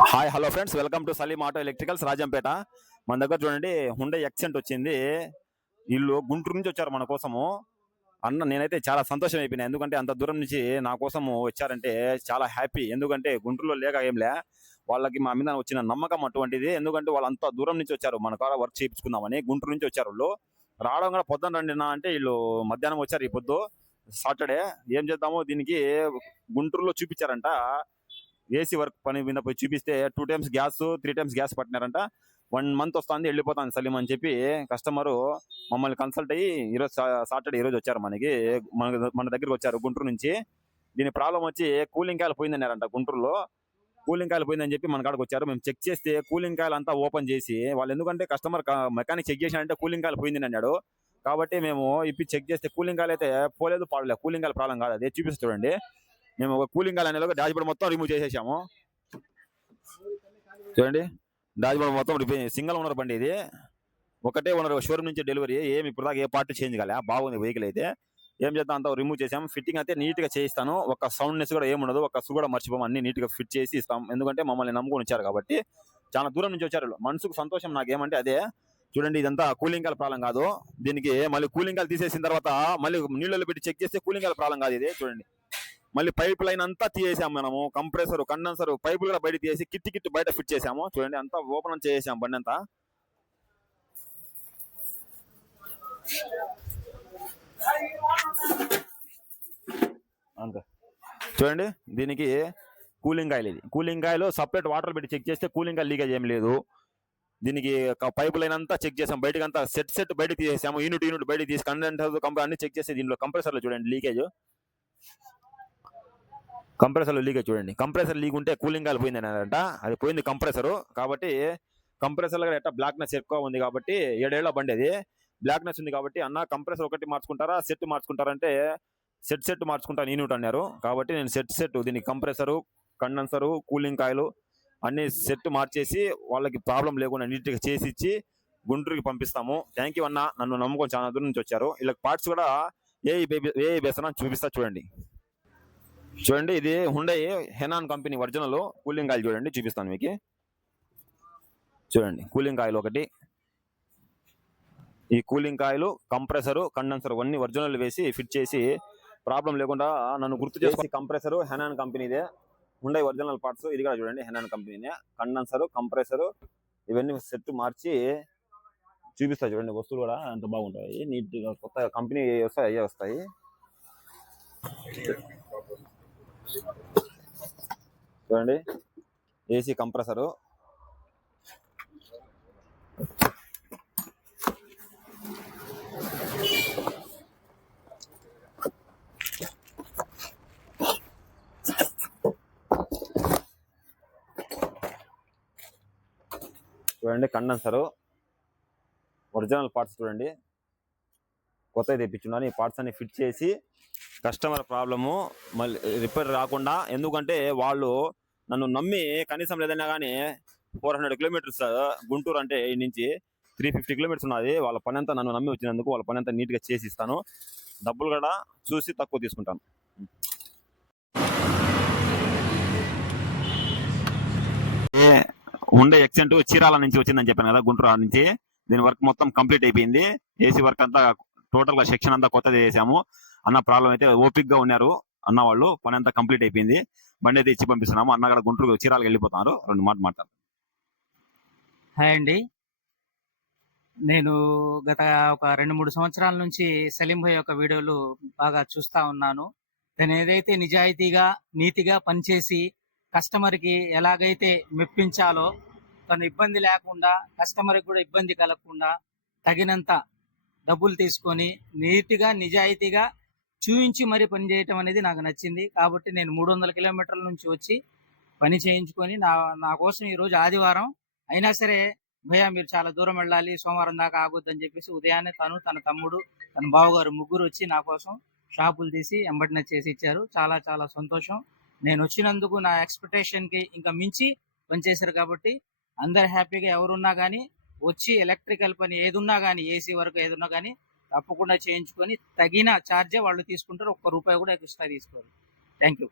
Hi hello friends, welcome to Salim auto electricals Rajampet. మన దగ్గర చూడండి హుండై ఎక్సెంట్ వచ్చింది. వీళ్ళు గుంటూరు నుంచి వచ్చారు మన కోసము. అన్న నేనైతే చాలా సంతోషం అయిపోయినా, ఎందుకంటే అంత దూరం నుంచి నా కోసం వచ్చారంటే చాలా హ్యాపీ. ఎందుకంటే గుంటూరులో లేక ఏంలే, వాళ్ళకి మా మీద వచ్చిన నమ్మకం అటువంటిది. ఎందుకంటే వాళ్ళు అంత దూరం నుంచి వచ్చారు మన కాడ వర్క్ చేయించుకుందామని. గుంటూరు నుంచి వచ్చారు వాళ్ళు. రావడం కూడా పొద్దున రండి నా అంటే వీళ్ళు మధ్యాహ్నం వచ్చారు. ఈ పొద్దు సాటర్డే ఏం చేద్దాము దీనికి గుంటూరులో చూపించారంట. ఏసీ వర్క్ పని మీద పోయి చూపిస్తే 2 times గ్యాస్ 3 times గ్యాస్ పట్టినారంట. 1 month వస్తుంది, వెళ్ళిపోతాను సలీం అని చెప్పి కస్టమరు మమ్మల్ని కన్సల్ట్ అయ్యి ఈరోజు సాటర్డే ఈరోజు వచ్చారు మన దగ్గరికి వచ్చారు గుంటూరు నుంచి. దీని ప్రాబ్లం వచ్చి కూలింగ్ కాయలు పోయిందన్నారంట. గుంటూరులో కూలింగ్ కాయలు పోయిందని చెప్పి మన కాడికి వచ్చారు. మేము చెక్ చేస్తే కూలింగ్ కాయలు అంతా ఓపెన్ చేసి వాళ్ళు, ఎందుకంటే కస్టమర్ మెకానిక్ చెక్ చేసినంటే కూలింగ్ కాయలు పోయిందని అన్నాడు. కాబట్టి మేము ఇప్పి చెక్ చేస్తే కూలింగ్ కాయలు అయితే పోలేదు, పాడలేదు. కూలింగ్ కాయలు ప్రాబ్లం కాదు, అదే చూపిస్తుంది చూడండి. మేము ఒక కూలింగ్ కాయలు అనేలాగా డాష్ బోర్డ్ మొత్తం రిమూవ్ చేసేసాము. చూడండి, డాష్ బోర్డ్ మొత్తం సింగిల్ ఓనర్ బండి ఇది. ఒకటే ఓనర్, షోరూమ్ నుంచి డెలివరీ. ఏమి ఇప్పుడు దాకా ఏ పార్ట్ చేంజ్ కాలే, బాగుంది వెహికల్ అయితే. ఏం చేద్దాం అంతా రిమూవ్ చేసాము. ఫిట్టింగ్ అయితే నీట్ గా చేయిస్తాను. ఒక సౌండ్నెస్ కూడా ఏముండదు, ఒక సు కూడా మర్చిపోము. అన్ని నీట్ గా ఫిట్ చేసి ఇస్తాం, ఎందుకంటే మమ్మల్ని నమ్ముకొని వచ్చారు కాబట్టి. చాలా దూరం నుంచి వచ్చారు. మనసుకు సంతోషం నాకేమంటే అదే. చూడండి, ఇదంతా కూలింగ్ కాయల ప్రాబ్లం కాదు. దీనికి మళ్ళీ కూలింగ్ కాయలు తీసేసిన తర్వాత మళ్ళీ నీళ్ళలో పెట్టి చెక్ చేస్తే కూలింగ్ కాయల ప్రాబ్లం కాదు ఇది. చూడండి, మళ్ళీ పైప్ లైన్ అంతా తీసేసాము మనము. కంప్రెసర్, కండెన్సర్ పైపులు కూడా బయట తీసి కిట్ బయట ఫిట్ చేసాము. చూడండి, అంతా ఓపెన్ చేసాము బండి అంతా. చూడండి, దీనికి కూలింగ్ ఆయిల్, ఇది కూలింగ్ ఆయిల్ సపరేట్ వాటర్ పెట్టి చెక్ చేస్తే కూలింగ్ ఆయిల్ లీకేజ్ ఏం లేదు. దీనికి పైప్ లైన్ అంతా చెక్ చేసాం, బయటకు అంతా సెట్ బయట తీసేసాము. యూనిట్ బయట తీసి కండెన్సర్ అన్ని చెక్ చేస్తే దీంట్లో కంప్రెసర్లో చూడండి లీకేజ్. కంప్రెసర్ లీకేజ్ చూడండి. కంప్రెసర్ లీక్ ఉంటే కూలింగ్ ఆయిల్ పోయింది అన్నారంట. అది పోయింది కంప్రెసర్. కాబట్టి కంప్రెసర్ ఎట్లా బ్లాక్నెస్ ఎక్కువ ఉంది కాబట్టి 7 ఏళ్ల బండి అది బ్లాక్నెస్ ఉంది కాబట్టి, అన్న కంప్రెసర్ ఒకటి మార్చుకుంటారా సెట్ మార్చుకుంటారంటే సెట్ మార్చుకుంటాను యూనిట్ అన్నారు. కాబట్టి నేను సెట్ దీనికి కంప్రెసరు, కండెన్సరు, కూలింగ్ కాయిల్ అన్ని సెట్ మార్చేసి వాళ్ళకి ప్రాబ్లం లేకుండా నీట్గా చేసి ఇచ్చి గుంటూరుకి పంపిస్తాము. థ్యాంక్ యూ అన్న, నన్ను నమ్ముకొని చాలా దూరం నుంచి వచ్చారు. ఇలా పార్ట్స్ కూడా ఏ బేసన చూపిస్తా చూడండి. చూడండి, ఇది Hyundai Hanon company original cooling oil. చూడండి, చూపిస్తాను మీకు. చూడండి, కూలింగ్ ఆయిల్ ఒకటి, ఈ కూలింగ్ ఆయిల్, కంప్రెసరు, కండెన్సర్ అన్ని ఒరిజినల్ వేసి ఫిట్ చేసి ప్రాబ్లం లేకుండా నన్ను గుర్తు చేసి. కంప్రెసరు హెనాన్ కంపెనీదే, హుండై ఒరిజినల్ పార్ట్స్. ఇది కూడా చూడండి హెనాన్ కంపెనీనే. కండెన్సరు, కంప్రెసరు ఇవన్నీ సెట్ మార్చి చూపిస్తా. చూడండి, వస్తువులు కూడా ఎంత బాగుంటాయి, నీట్గా కొత్త కంపెనీ వస్తాయి, అయ్యే వస్తాయి. చూడండి, ఏసీ కంప్రెసరు, చూడండి కండెన్సరు ఒరిజినల్ పార్ట్స్. చూడండి, కొత్తవి తెప్పించున్నాను. ఈ పార్ట్స్ అన్ని ఫిట్ చేసి కస్టమర్ ప్రాబ్లము మళ్ళీ రిపేర్ రాకుండా, ఎందుకంటే వాళ్ళు నన్ను నమ్మి కనీసం లేదన్నా కానీ 400 కిలోమీటర్స్ గుంటూరు అంటే ఈ నుంచి 350 కిలోమీటర్స్ ఉన్నది. వాళ్ళ పని అంతా నన్ను నమ్మి వచ్చినందుకు వాళ్ళ పని అంతా నీట్గా చేసి ఇస్తాను. డబ్బులు కూడా చూసి తక్కువ తీసుకుంటాను. హుండై ఎక్సెంట్ చీరాల నుంచి వచ్చిందని చెప్పాను కదా, గుంటూరు నుంచి. దీని వర్క్ మొత్తం కంప్లీట్ అయిపోయింది. ఏసీ వర్క్ అంతా టోటల్ గా సెక్షన్ అంతా కొత్తది చేసాము. అన్న ప్రాబ్లం అయితే ఓపిక్ గా ఉన్నారు అన్న వాళ్ళు. పని అంతా కంప్లీట్ అయిపోయింది. బండి అయితే ఇచ్చి పంపిస్తున్నాము. అన్న కూడా గుంటూరు చీరాలకు వెళ్ళిపోతున్నారు. 2 మాటలు మాట్లాడు. హాయ్ అండి, నేను గత ఒక 2-3 సంవత్సరాల నుంచి సలీం భాయ్ యొక్క వీడియోలు బాగా చూస్తా ఉన్నాను. తను ఏదైతే నిజాయితీగా నీతిగా పనిచేసి కస్టమర్కి ఎలాగైతే మెప్పించాలో, తను ఇబ్బంది లేకుండా కస్టమర్కి కూడా ఇబ్బంది కలగకుండా తగినంత డబ్బులు తీసుకొని నీట్గా నిజాయితీగా చూయించి మరీ పని చేయటం అనేది నాకు నచ్చింది. కాబట్టి నేను 300 కిలోమీటర్ల నుంచి వచ్చి పని చేయించుకొని నా కోసం ఈరోజు ఆదివారం అయినా సరే, భయ్యా మీరు చాలా దూరం వెళ్ళాలి, సోమవారం దాకా ఆగొద్దని చెప్పేసి ఉదయాన్నే తను, తన తమ్ముడు, తన బావగారు ముగ్గురు వచ్చి నా కోసం షాపులు తీసి ఎంబడిన చేసి ఇచ్చారు. చాలా చాలా సంతోషం. నేను వచ్చినందుకు నా ఎక్స్పెక్టేషన్కి ఇంకా మించి పనిచేశారు. కాబట్టి అందరు హ్యాపీగా. ఎవరున్నా కానీ వచ్చి ఎలక్ట్రికల్ పని ఏదున్నా కానీ, ఏసీ వరకు ఏదున్నా కానీ తప్పకుండా చేయించుకొని తగిన ఛార్జే వాళ్ళు తీసుకుంటారు. ఒక్క రూపాయి కూడా ఎక్స్ట్రా తీసుకోరు. Thank you.